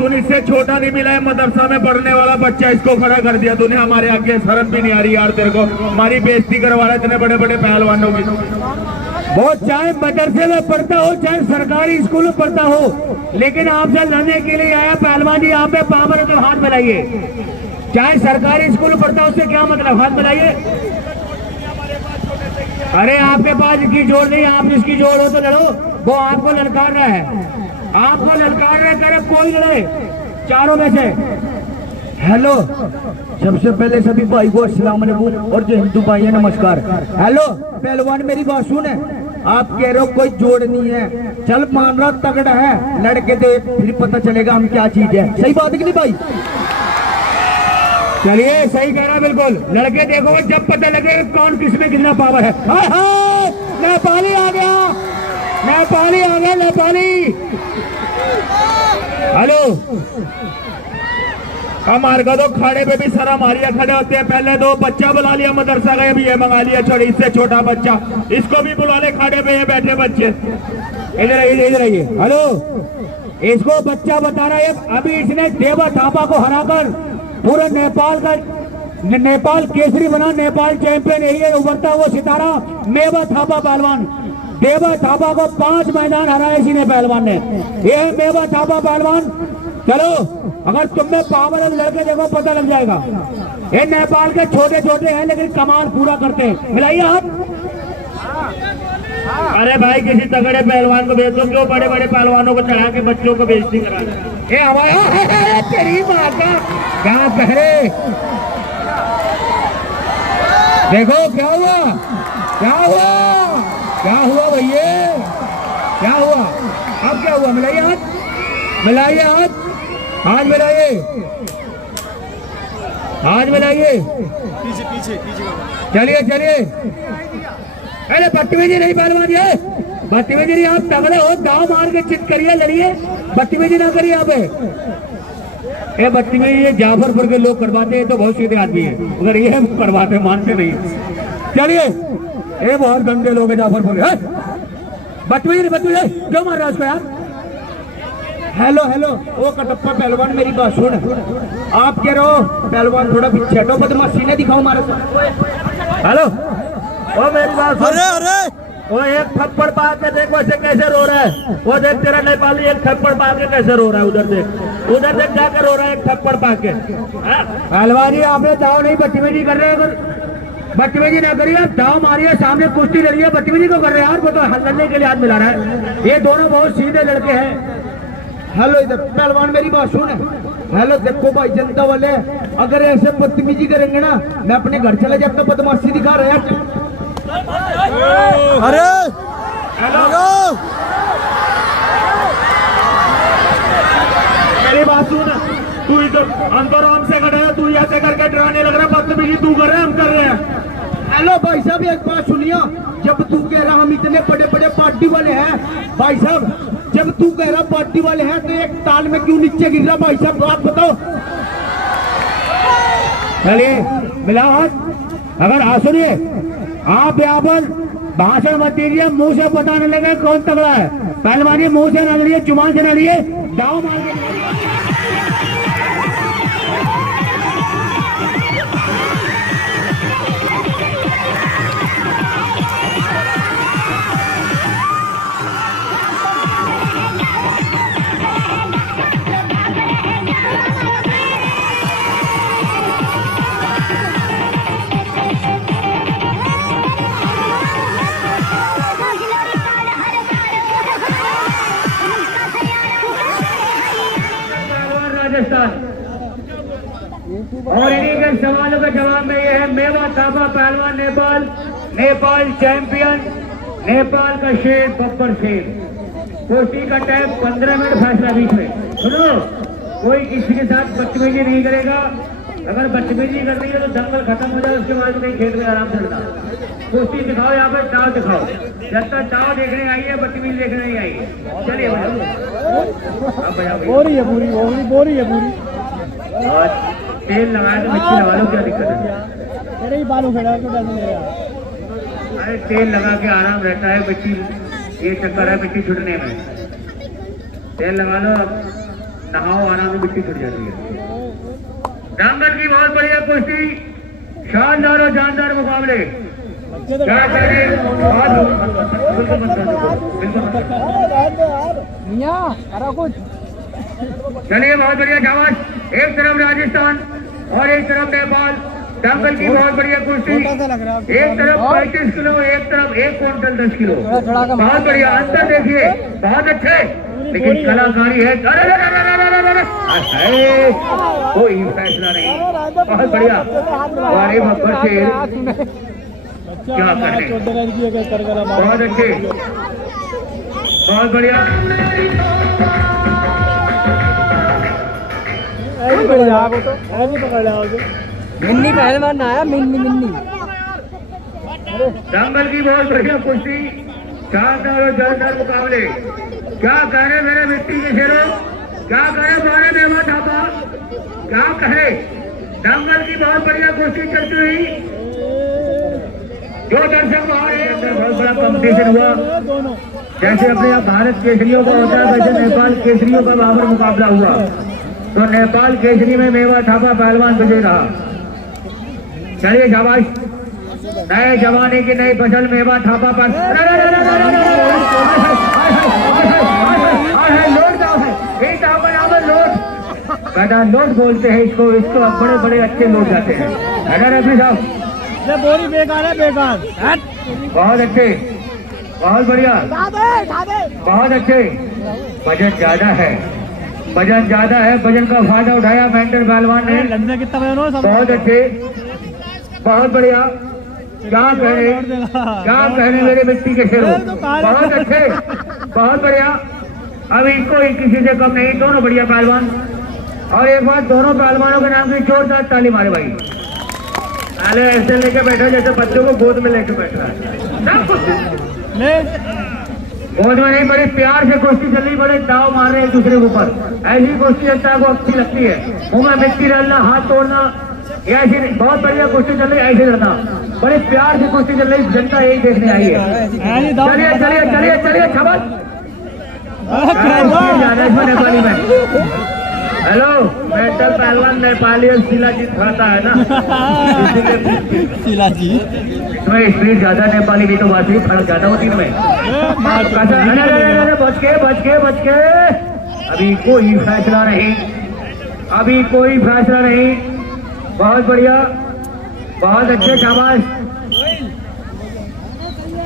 सुन, इससे छोटा नहीं मिला है मदरसा में पढ़ने वाला बच्चा, इसको खड़ा कर दिया तूने हमारे आगे। शर्म भी नहीं आ रही यार तेरे को, हमारी बेइज्जती करवा रहा है इतने बड़े बड़े पहलवानों की। वो चाहे मदरसे में पढ़ता हो चाहे सरकारी स्कूल में पढ़ता हो, लेकिन आपसे लड़ने के लिए आया पहलवान जी। आप पे पावर तो हाथ मिलाइए। चाहे सरकारी स्कूल में पढ़ता हो उससे क्या मतलब, हाथ मिलाइए। अरे आपके पास इसकी जोड़ नहीं, आप जिसकी जोड़ हो तो लड़ो। वो आपको ललकार रहा है, आपको ललकार रहा है, कोई लड़े चारों में से। हेलो, सबसे पहले सभी भाई को अस्सलाम वालेकुम, और जो हिंदू भाई है नमस्कार। हेलो पहलवान, मेरी बात सुन। आप कह रहे हो कोई जोड़ नहीं है, चल मान रहा तगड़ा है, लड़के दे फिर पता चलेगा हम क्या चीज है। सही बात है कि नहीं भाई? चलिए सही कह रहा बिल्कुल। लड़के देखो जब पता लगेगा कौन किसमें कितना पावर है। नेपाली आ गया, नेपाली आ गया, नेपाली। हेलो, हमारे का तो खाड़े पे भी शर्म आ रही है, खड़े होते हैं। पहले दो बच्चा बुला लिया मदरसा का, भी ये मंगा लिया छोड़ी, इससे छोटा बच्चा, इसको भी बुला ले खाड़े पे ये बैठे बच्चे। इधर आइए, इधर आइए। हेलो, इसको बच्चा बता रहा है। अभी इसने देवा थापा को हराकर पूरे नेपाल केसरी बना, नेपाल चैंपियन एरिया उभरता हुआ सितारा मेवा थापा पहलवान। देवा थापा को 5 मैदान हराया इसी ने पहलवान ने। ये मेवा थापा पहलवान। चलो, अगर तुमने पावर है लड़के देखो पता लग जाएगा। ये नेपाल के छोटे छोटे हैं लेकिन कमाल पूरा करते हैं। मिलाइए आप। अरे भाई किसी तगड़े पहलवान को भेज दो, क्यों बड़े बड़े पहलवानों को चढ़ा के बच्चों को बेइज्जती करा रहे हैं। ये हमारा तेरी माँ का क्या पहरे। देखो क्या हुआ, क्या हुआ, क्या हुआ भैया, क्या हुआ, अब क्या हुआ? मिलाइए हाथ, मिलाइए हाथ, हाथ मिलाइए, हाथ मिलाइए। पीछे पीछे पीछे चलिए चलिए। अरे बदतमीजी नहीं पहलवान, ये बदतमीजी नहीं। आप तगड़े हो, दाव मार के चित करिए, लड़िए, बदतमीजी ना करिए। आप ये बदतमीजी ये जाफरपुर के लोग करवाते हैं, तो बहुत सीधे आदमी है, अगर ये हम करवाते मानते नहीं। चलिए, ये बहुत गंदे लोग है जाफरपुर। बदतमीजी नहीं, बदतमीजी क्यों मार रहा है उसको यार? हेलो हेलो, वो कटप्पा पहलवान मेरी बात सुन। आप कह रहे हो पहलवान थोड़ा पीछे हटो, बदमाशी ने दिखाओ हमारे साथ। हेलो, वो मेरी बात सुन। अरे अरे, वो एक थप्पड़ पा के देख वैसे कैसे रो रहा है। वो देख तेरा नेपाली एक थप्पड़ पा के कैसे रो रहा है, उधर देख, उधर देख जाकर रो रहा है एक थप्पड़ पा के। पहलवान जी आपने दाव नहीं, बदतमीजी कर रहे हैं। बदतमीजी ना करिए, दाव मारिए, सामने कुश्ती लड़िए, बदतमीजी को कर रहे हैं यार। वो तो लड़ने के लिए हाथ मिला रहा है। ये दोनों बहुत सीधे लड़के हैं। हेलो, इधर पहलवान मेरी बात सुन। हेलो देखो भाई जनता वाले, अगर ऐसे बदतमीजी करेंगे ना, मैं अपने घर चले जाता। बदमाशी दिखा रहे हैं। अरे हेलो, मेरी बात सुन। तू इधर हम तो आराम से खड़े हैं, तू ऐसे करके डराने लग रहा है। बदतमीजी तू कर रहे हैं, हम कर रहे हैं। हेलो भाई साहब, एक बात सुनिए। जब तू कह रहा हम इतने बड़े बड़े पार्टी वाले हैं, भाई साहब जब तू कह रहा पार्टी वाले हैं, तो एक ताल में क्यों नीचे गिर रहा? भाई साहब आप बताओ। चलिए मिला हाथ। अगर सुनिए, आप यहाँ पर भाषण मत दीजिए, मुंह से बताने लगे कौन तगड़ा है। पहलवानी मुंह से न लड़िए, जुबान से न लड़िए, दाव मार के। और इन्हीं के सवालों का जवाब में ये है, मेवा थापा पहलवान नेपाल, नेपाल चैंपियन, नेपाल का शेर, बब्बर शेर। कुश्ती का टाइम 15 मिनट, फैसला बीच में। सुनो, कोई किसी के साथ बदतमीजी नहीं करेगा। अगर बदतमीजी करनी है तो दंगल खत्म हो जाए, उसके बाद कहीं खेत में आराम से लड़ा। कुश्ती दिखाओ, यहाँ पर दाव दिखाओ। जब तक दाव देखने आई है, बदतमीजी देखने नहीं आई है। चलिए बोरी है पूरी, बोरी है पूरी। तेल लगाए तो मिट्टी लगा लो, क्या दिक्कत है? अरे बालों खड़ा तो डर नहीं रहा। अरे तेल लगा के आराम रहता है, मिट्टी ये चक्कर है मिट्टी छुटने में। तेल लगा लो, नहाओ आराम में, मिट्टी छुट जाती है। दंगल की बहुत बढ़िया कुश्ती, शानदार और जानदार मुकाबले। क्या करें, बिल्कुल मत कर दो, बिल्कुल मत कर दो। चलिए बहुत बढ़िया शाबाश। एक तरफ राजस्थान और एक तरफ नेपाल। दंगल की बहुत बढ़िया कुश्ती, एक तरफ 35 किलो, एक तरफ 1 क्विंटल 10 किलो। बहुत बढ़िया अंतर देखिए, बहुत अच्छे, लेकिन कलाकारी है। अरे कोई फैसला नहीं, बहुत बढ़िया। वारे बब्बर शेर, क्या करने, बहुत अच्छे, बहुत बढ़िया। मिन्नी पहलवान आया, मिन्नी दंगल की बहुत बढ़िया कुश्ती, शानदार और जानदार मुकाबले। क्या कह रहे मेरे मिट्टी के शेरों, क्या कहे बारे मेवा ढाबा, क्या कहे। दंगल की बहुत बढ़िया कुश्ती चलती हुई, जो दर्शक बाहर है, अंदर बहुत बड़ा कंपटीशन हुआ। जैसे अपने यहाँ भारत केसरियों का होता है, वैसे नेपाल केसरियों का वहां पर मुकाबला हुआ। तो नेपाल केसरी में मेवा थापा पहलवान विजय रहा। चलिए शाबाश, नए जमाने की नई फसल मेवा थापा पर लोट बोलते हैं इसको, इसको अब बड़े बड़े अच्छे लोग जाते हैं। रफी साहब, ये बोरी बेकार है, बेकार। बहुत अच्छे, बहुत बढ़िया, बहुत अच्छे। वजन ज्यादा है, वजन ज्यादा है, वजन का फायदा उठाया मेंटर पहलवान ने। लगने कितना वजन हो, बहुत अच्छे, बहुत बढ़िया। क्या कहने, क्या कहने मेरे मिट्टी के शेरों, बहुत अच्छे, बहुत बढ़िया। अब इनको किसी से कम नहीं, दोनों बढ़िया पहलवान। और एक बार दोनों पहलवानों के नाम की जोरदार ताली मारे भाई। पहले ऐसे लेके बैठा जैसे बच्चों को गोद में लेके बैठ रहा है। गोद में नहीं, बड़े प्यार से कुश्ती चल रही, बड़े दाव मार रहे हैं एक दूसरे के ऊपर। ऐसी कुश्ती जनता को अच्छी लगती है। मुंह में मिट्टी डालना, हाथ तोड़ना, ऐसी बहुत बढ़िया कुश्ती चल रही, ऐसे लड़ना। बड़े प्यार से कुश्ती चल रही, जनता यही देखने आई है। चलिए चलिए चलिए चलिए, खबर नेपाली में। हेलो, मेंटल पहलवान नेपाली और शिलाजीत खाता है ना, शिलाजीत इसमें स्पीड ज्यादा, नेपाली भी तो बात ही फर्क ज्यादा होती है। बच के बच के बच के, अभी कोई फैसला नहीं, अभी कोई फैसला नहीं। बहुत बढ़िया, बहुत अच्छे, शाबाश,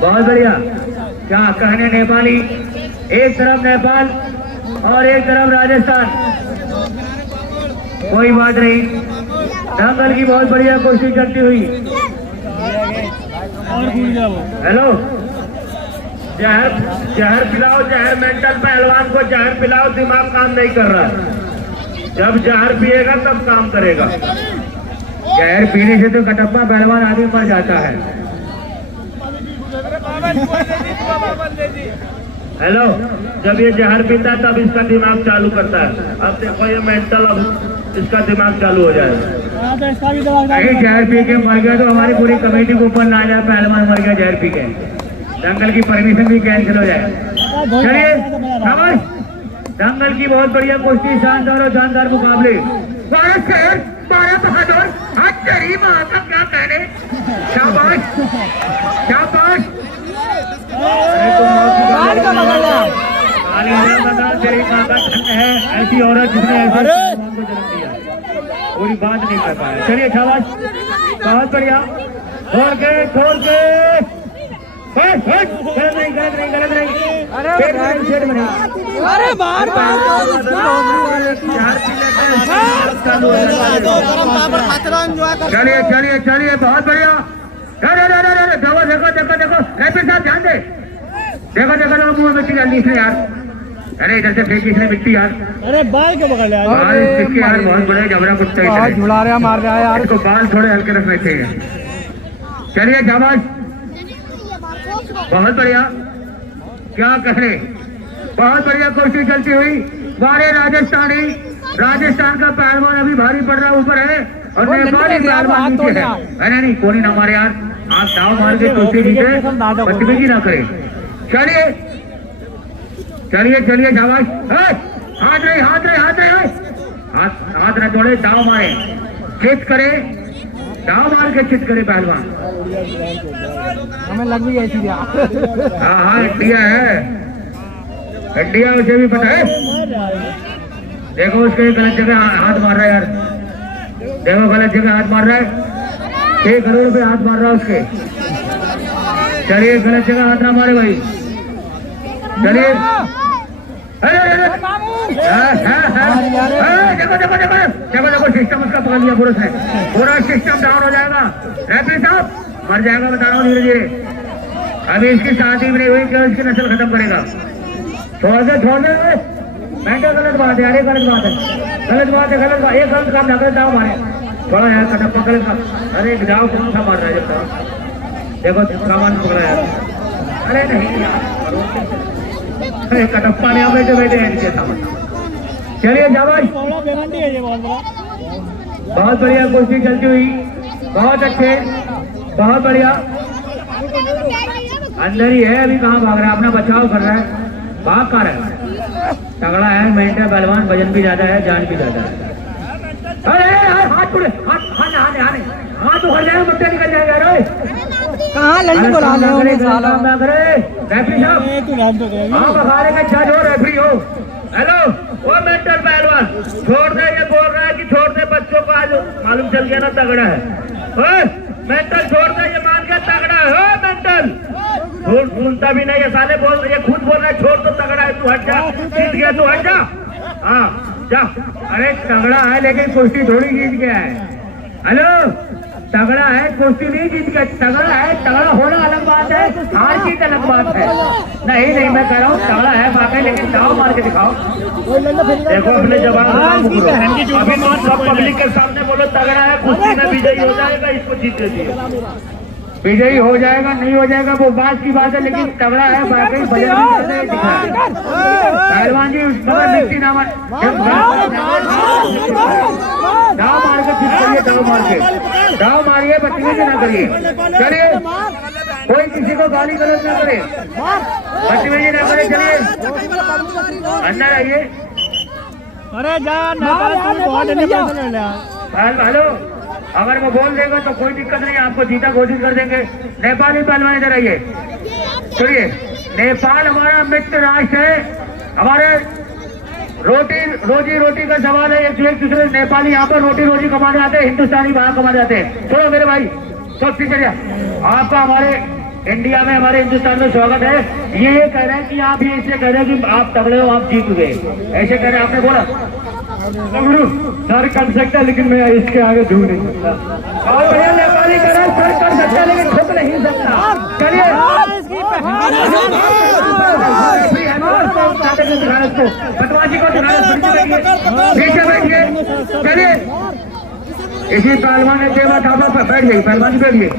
बहुत बढ़िया। क्या कहने नेपाली, एक तरफ नेपाल और एक तरफ राजस्थान, कोई बात नहीं। दंगल की बहुत बढ़िया कोशिश करती हुई। हेलो, जहर जहर पिलाओ, जहर मेंटल पहलवान को जहर पिलाओ, दिमाग काम नहीं कर रहा। जब जहर पिएगा तब काम करेगा। जहर पीने से तो कटप्पा पहलवान आदमी मर जाता है। हेलो, जब ये जहर पीता है तब इसका दिमाग चालू करता है। अब देखो ये मेंटल, अब इसका दिमाग चालू हो जाएगा। कहीं जहर पी के मर गया तो हमारी पूरी कमेटी के ऊपर ना जाए, पहलवान मर गया जहर पी के, दंगल की परमिशन भी कैंसिल हो जाए। चलिए शाबाश, दंगल की बहुत बढ़िया कुश्ती, शानदार और जानदार मुकाबले। 12 शेर, 12 बहादुर, हाथ तेरी माँ का क्या कहने। शाबाश शाबाश। तेरी माँ का धन्य है ऐसी औरत जिसने ऐसे को जन्म दिया। पूरी बात नहीं कर पाया। चलिए शाबाश, बहुत बढ़िया। छोड़ के छोड़ के, गलत नहीं गलत नहीं गलत नहीं। अरे बार चलिए चलिए चलिए, बहुत बढ़िया। देखो देखो देखो देखो, रैपिड साहब ध्यान दे, देखो देखो देखो, मुंह में मिट्टी डाली इसने यार। अरे इधर से फेंकी इसने मिट्टी यार। अरे बाल क्यों पकड़ लिया बाल इसके यार, बहुत बड़े जबरा कुत्ता है, झुला रहा मार रहा यार। इसको बाल थोड़े हल्के रखने चाहिए। चलिए शाबाश, बहुत बढ़िया। क्या कहे, बहुत बढ़िया कुश्ती चलती हुई। बारे राजस्थानी, राजस्थान का पहलवान अभी भारी पड़ रहा ऊपर है और नेपाली पहलवान नीचे है। अरे नहीं, कोई ना मारे यार, आप दाव मार के कुश्ती जीते, बदतमीजी ना करें। चलिए चलिए चलिए शाबाश। हाथ रहे हाथ रहे हाथ रहे हाथ रहे थोड़े दाव मारे चित करे दाव मार के चित करे पहलवान। हमें लग भी ऐसी हाँ हाँ इंडिया है इंडिया उसे भी पता है। देखो उसके गलत जगह हाथ मार रहा है यार देखो गलत जगह हाथ मार रहा है 6 करोड़ रुपए हाथ मार रहा है उसके। चलिए गलत जगह हाथ ना मारे भाई चलिए। देखो देखो देखो देखो देखो सिस्टम उसका पकड़ लिया पुरुष है पूरा सिस्टम डाउन हो जाएगा। रेफरी साहब मर जाएगा बता रहा हूँ धीरे धीरे। अभी इसकी शादी भी नहीं हुई कि इसकी नस्ल खत्म करेगा। छोड़ दे मैंने गलत बात है यार गलत बात है गलत बात है गलत बात ये गलत काम ना करे दाव मारे थोड़ा यार कटप्पा गलत काम। अरे दाव कौन सा मार रहा है जब देखो सामान पकड़ा यार। अरे नहीं यार कटप्पा ने बैठे बैठे इनके सामान। चलिए जाबाज बहुत बढ़िया कुश्ती चलती हुई बहुत अच्छे बहुत बढ़िया। अंदर ही है अभी कहाँ भाग रहा है अपना बचाव कर रहा है भाग कर रहा है। तगड़ा है मेहनत पहलवान वजन भी ज्यादा है जान भी ज्यादा है। अरे हाथ टूटे हाथ उखड़ जाएगा मुट्ठे निकल जाएगा। अरे कहाँ लड़की को लाना है रेफरी साहब आप अखाड़े का जज हो रेफरी हो। हेलो वो मेंटल पहलवान छोड़ दे ये बोल रहा है कि छोड़ दे बच्चों को आज मालूम चल गया ना तगड़ा है। मेंटल छोड़ दे ये मान के तगड़ा है मेंटल सुनता भी नहीं है साले बोल ये खुद बोल रहा है छोड़ तो तगड़ा है तू हट जा जीत गया तू हट जा। हाँ जा अरे तगड़ा है लेकिन कुश्ती थोड़ी जीत गया है। हेलो तगड़ा है कुश्ती नहीं जीत गया तगड़ा है तगड़ा होना अलग बात है हार जीत अलग बात है। नहीं मैं कह रहा हूँ तगड़ा है वाकई लेकिन दाव मार के दिखाओ। देखो अपने जवाब अभी सब पब्लिक के सामने बोलो तगड़ा है कुश्ती में विजयी हो जाएगा इसको जीत देती विजयी हो जाएगा नहीं हो जाएगा वो बात की बात है लेकिन तगड़ा है वाकई पहलवान जी दाव मार के जीत करिए दाव मारिए बदतमीजी ना करिए। चलिए कोई किसी को गाली गलत ना करे बदतमीजी ना करे। चलिए अंदर आइए। अरे हेलो अगर वो बोल देगा तो कोई दिक्कत नहीं आपको जीता घोषित कर देंगे। नेपाली पहलवान इधर आइए। सुनिए नेपाल हमारा मित्र राष्ट्र है हमारे रोजी रोटी का सवाल है एक दूसरे नेपाली यहाँ पर रोटी रोजी कमाने आते हैं हिंदुस्तानी बाहर कमाने आते हैं। सुनो मेरे भाई सब चलिए आपका हमारे इंडिया में हमारे हिंदुस्तान में स्वागत है। ये कह रहे हैं कि आप ये इसलिए कह रहे हैं कि आप तगड़े हो आप जीत गए ऐसे कह रहे हैं आपने बोला सर कर सकता है लेकिन मैं इसके आगे झूठ नहीं सकता। और भैया नेपाली कह रहा है सर कर सकता है लेकिन ठुक नहीं सकता। चलिए बटवाजी को पीछे बैठिए। चलिए इसी पहलवान ने सेवा थापा पर बैठ गई पहलवान जी बैठिए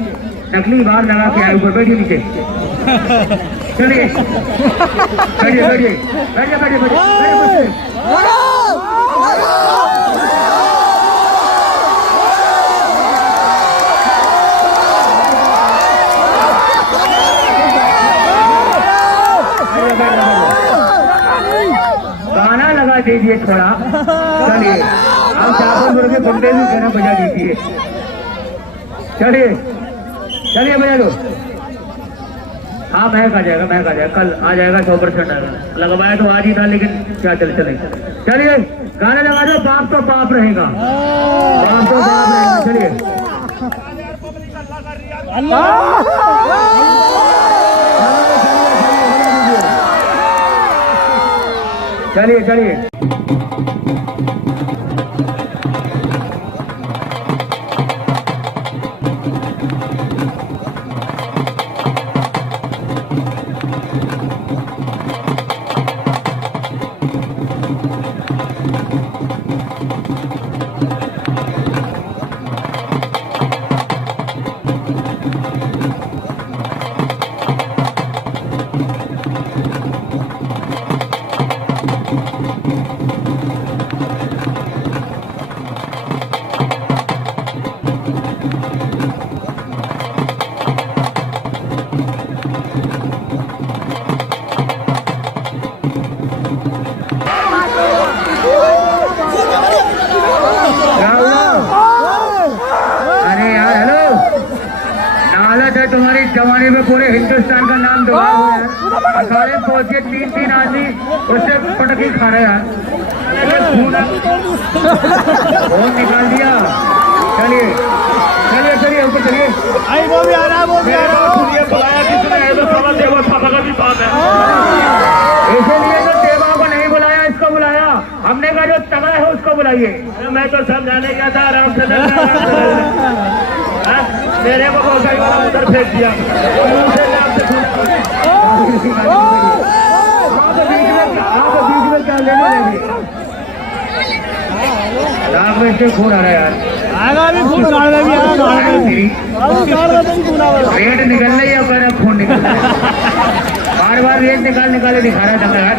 नकली बाहर लगा के आए ऊपर बैठिए नीचे। चलिए बैठिए बैठिए बैठिए बैठिए बैठिए। गाना लगा दीजिए थोड़ा। चलिए आप शाहपुर के बंदे भी गाना बजा दीजिए। चलिए चलिए बजा दो। हाँ महक आ जाएगा कल आ जाएगा 100% आएगा। लगवाया तो आज ही था लेकिन क्या चले चलिए गाना लगा दो। बाप तो बाप रहेगा बाप तो बाप रहेगा। चलिए चलिए चलिए जमाने में पूरे हिंदुस्तान का नाम दुआ हुआ है। अखाड़े पहुंच के 3-3 आदमी उससे पटकी खा रहे हैं। खून निकाल दिया। चलिए चलिए चलिए ऊपर चलिए। आई वो भी आ रहा है, वो भी आ रहा है। ये बुलाया किसने है? तो समझ देवो सभा की बात है। इसीलिए तो सेवा को नहीं बुलाया, इसको बुलाया। हमने कहा जो तगड़ा है उसको बुलाइए। मैं तो समझाने गया था आराम से मेरे को कई बार उधर फेंक दिया। आप बीच में क्या लेने लगे? नाक में से खून आ रहा है यार। आएगा अभी खून, गाड़ में भी आएगा, गाड़ में भी। अभी गाड़ में भी खून आ रहा है। रेट निकल रही है और खून निकल रहा है। बार बार रेट निकाले दिखा रहा है दंगा यार।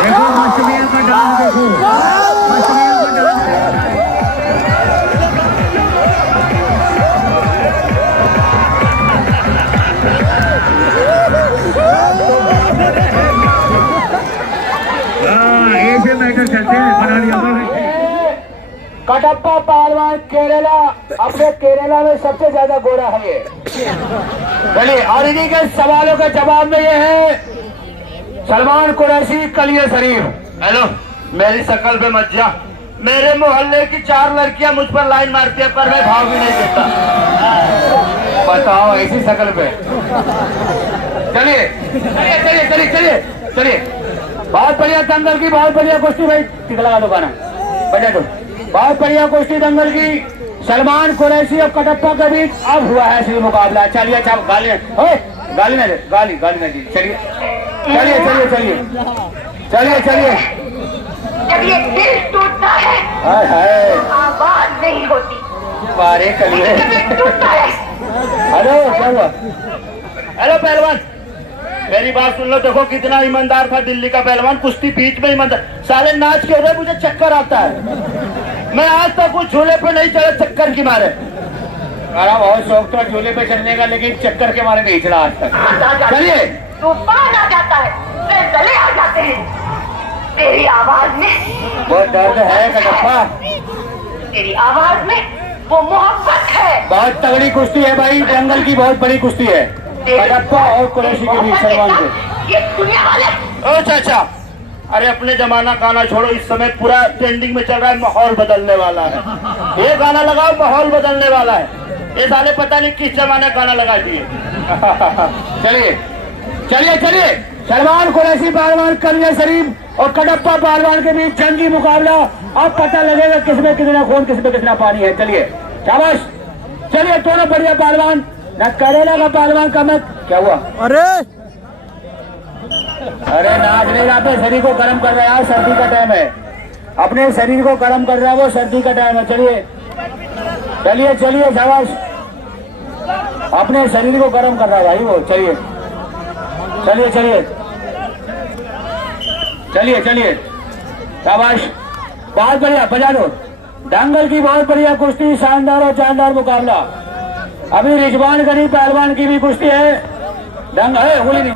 देखो मछलियों का डांस, देखो मछलियों का डांस। ऐसे मैटर चलते हैं बना लिया। कटप्पा पहलवान केरला, अपने केरला में सबसे ज्यादा गोरा है ये। चलिए और इन्हीं के सवालों के जवाब में ये है सलमान कुरैशी कलिया शरीफ। हेलो, मेरी शक्ल पे मत जा। मेरे मोहल्ले की 4 लड़कियां मुझ पर लाइन मारती है, पर मैं भाव भी नहीं देता। बताओ ऐसी शक्ल पे। चलिए चलिए चलिए चलिए चलिए चलिए। बहुत बढ़िया दंगल की, बहुत बढ़िया कुश्ती भाई। टिक लगा दो गाना बजा दो। बहुत बढ़िया कुश्ती दंगल की सलमान कुरैशी और कटप्पा के बीच अब हुआ है श्री मुकाबला। चलिए चाप गाली गाली न दे, गाली गाली न दी। चलिए चलिए चलिए चलिए चलिए चलिए। जब ये दिल टूटता है हाय हाय आवाज नहीं होती। बारे कलिए। जब ये टूटता है हेलो क्या हुआ? हेलो पहलवान, मेरी बात सुन लो। देखो कितना ईमानदार था दिल्ली का पहलवान, कुश्ती बीच में ईमानदार। साले नाच के उधर मुझे चक्कर आता है। मैं आज तक कुछ झूले पे नहीं चढ़ा चक्कर की मारे। मेरा बहुत शौक था झूले पे चढ़ने का, लेकिन चक्कर के मारे नहीं चढ़ा आज तक। चलिए तूफान आ जाता है, गले आ जाते हैं। तेरी आवाज में बहुत दर्द है कटप्पा। तेरी आवाज में वो मोहब्बत है। बहुत तगड़ी कुश्ती है भाई, दंगल की बहुत बड़ी कुश्ती है कटप्पा और कुरैशी के बीच सलमान के। ये दुनिया वाले ओ चाचा, अरे अपने जमाना गाना छोड़ो। इस समय पूरा ट्रेंडिंग में चल रहा है, माहौल बदलने वाला है। ये गाना लगाओ, माहौल बदलने वाला है। ये साले पता नहीं किस जमाने गाना लगा दिए। चलिए चलिए चलिए। सलमान कुरैशी पहलवान कलिया शरीफ और कटप्पा पहलवान के बीच जंगी मुकाबला। अब पता लगेगा किसमें कितना खून, किसमें कितना पानी है। चलिए शाबाश। चलिए दोनों बढ़िया पहलवान। न केरला का पहलवान का मैं क्या हुआ? अरे नाच नहीं रहा पे, शरीर को गर्म कर रहा है। सर्दी का टाइम है, अपने शरीर को गर्म कर रहा है, वो सर्दी का टाइम है। चलिए चलिए चलिए शाबाश। अपने शरीर को गर्म कर रहा है भाई वो। चलिए चलिए चलिए चलिए चलिए शाबाश। बहुत बढ़िया, बजा दो। दंगल की बहुत बढ़िया कुश्ती, शानदार और जानदार मुकाबला। अभी रिजवान गनी पहलवान की भी कुश्ती है। दंगल है गोली नहीं।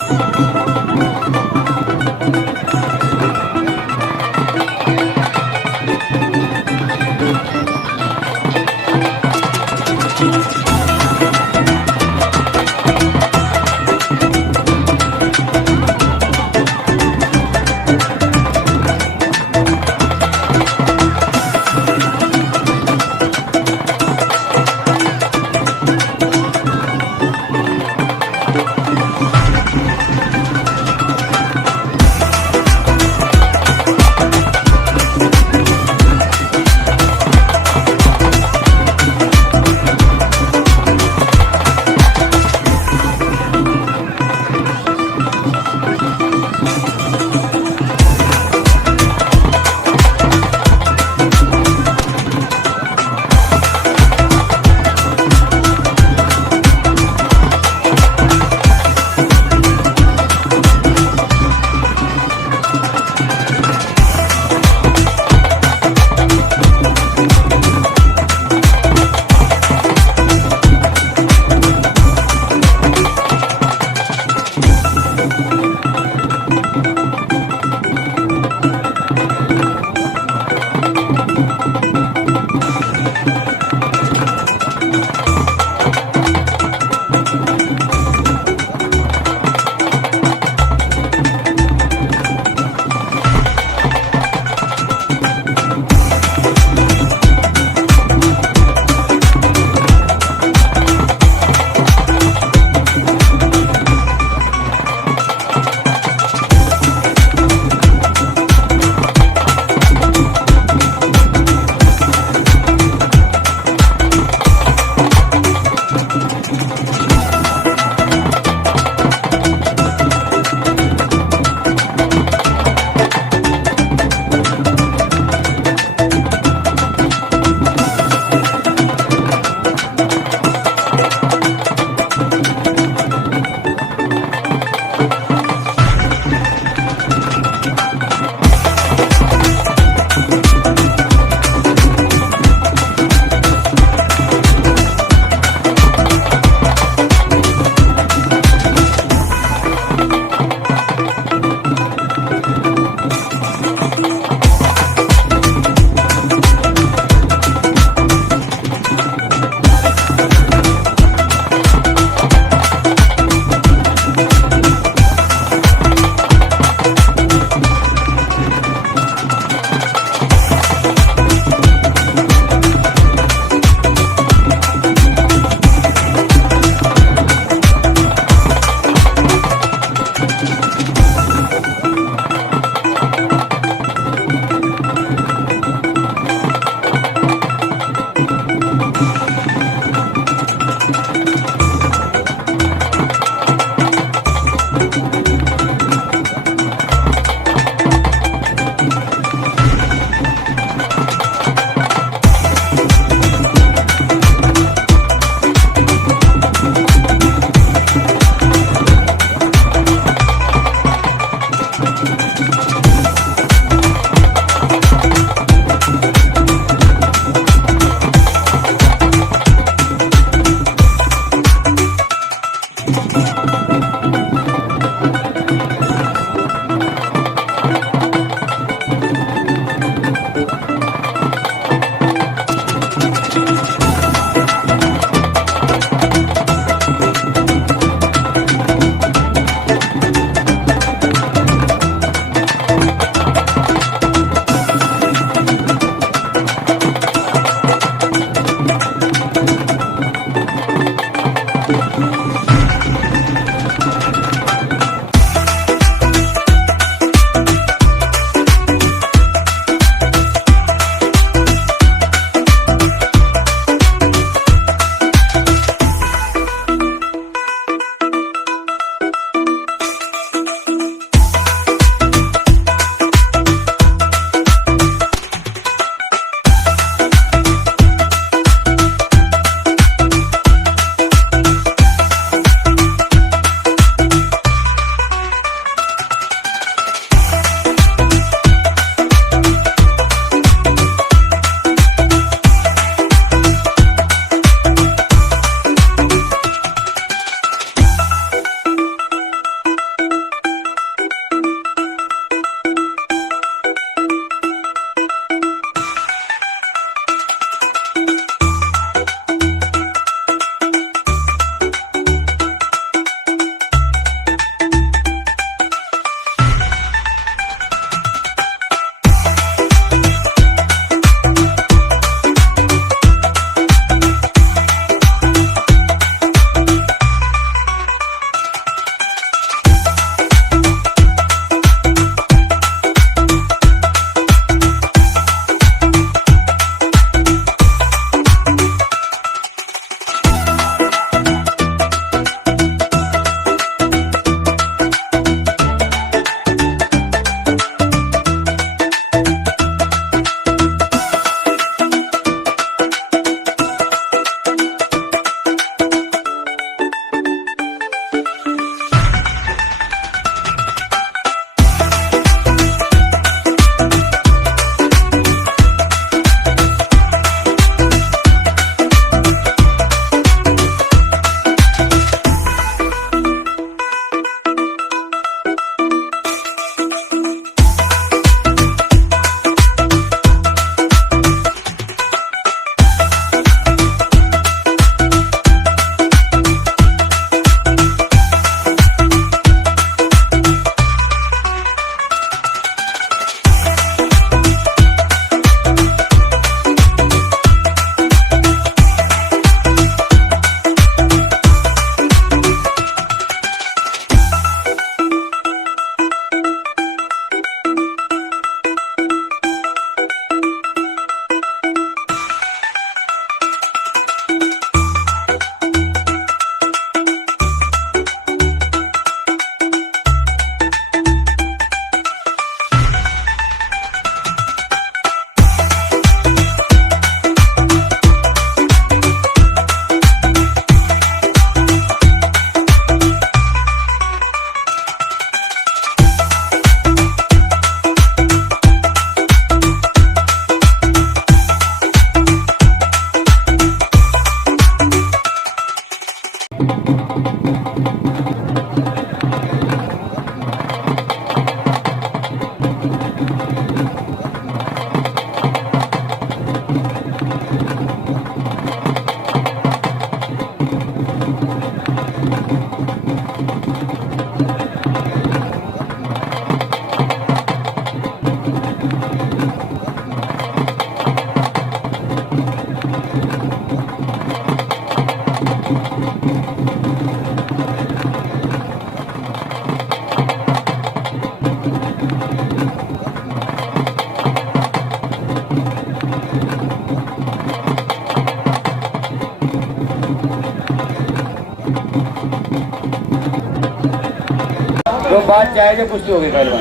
जो बात चाहिए कुश्ती होगी पहलवान।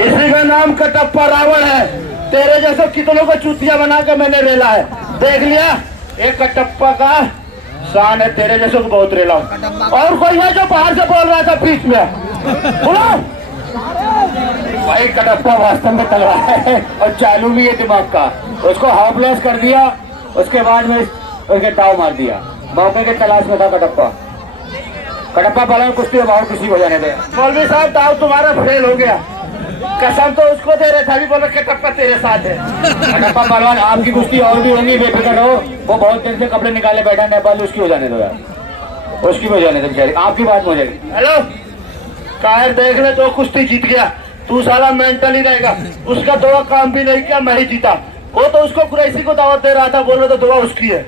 इसी का नाम कटप्पा रावण है। तेरे जैसे कितनों को चूतिया बना के मैंने रेला है, देख लिया। एक कटप्पा का शान है, तेरे जैसे को बहुत रेला हूं। और कोई है जो बाहर से बोल रहा था बीच में, बोलो भाई कटप्पा वास्तव में तगड़ा है और चालू भी है दिमाग का। उसको हाउसलेस कर दिया, उसके बाद में उसके दाव मार दिया। मौके के तलाश में था कटप्पा। कटप्पा पहले कुश्ती और किसी को जाने दे। मौलवी साहब दाव तुम्हारा फेल हो गया। कसम तो उसको दे रहे थे, अभी बोल रहे कटप्पा तेरे साथ है। कटप्पा पहलवान आपकी कुश्ती और भी होंगी, बेफिक्र हो। वो बहुत दिन से कपड़े निकाले बैठा नेपाल, उसकी हो जाने दो यार, उसकी हो जाने दो बेचारी, आपकी बात हो जाएगी। हेलो कायर देख ले, तो कुश्ती जीत गया, तू साला मेंटल ही रहेगा। उसका दुआ काम भी नहीं किया, मैं ही जीता। वो तो उसको कुरैशी को दावत दे रहा था, बोल रहा था दुआ उसकी है।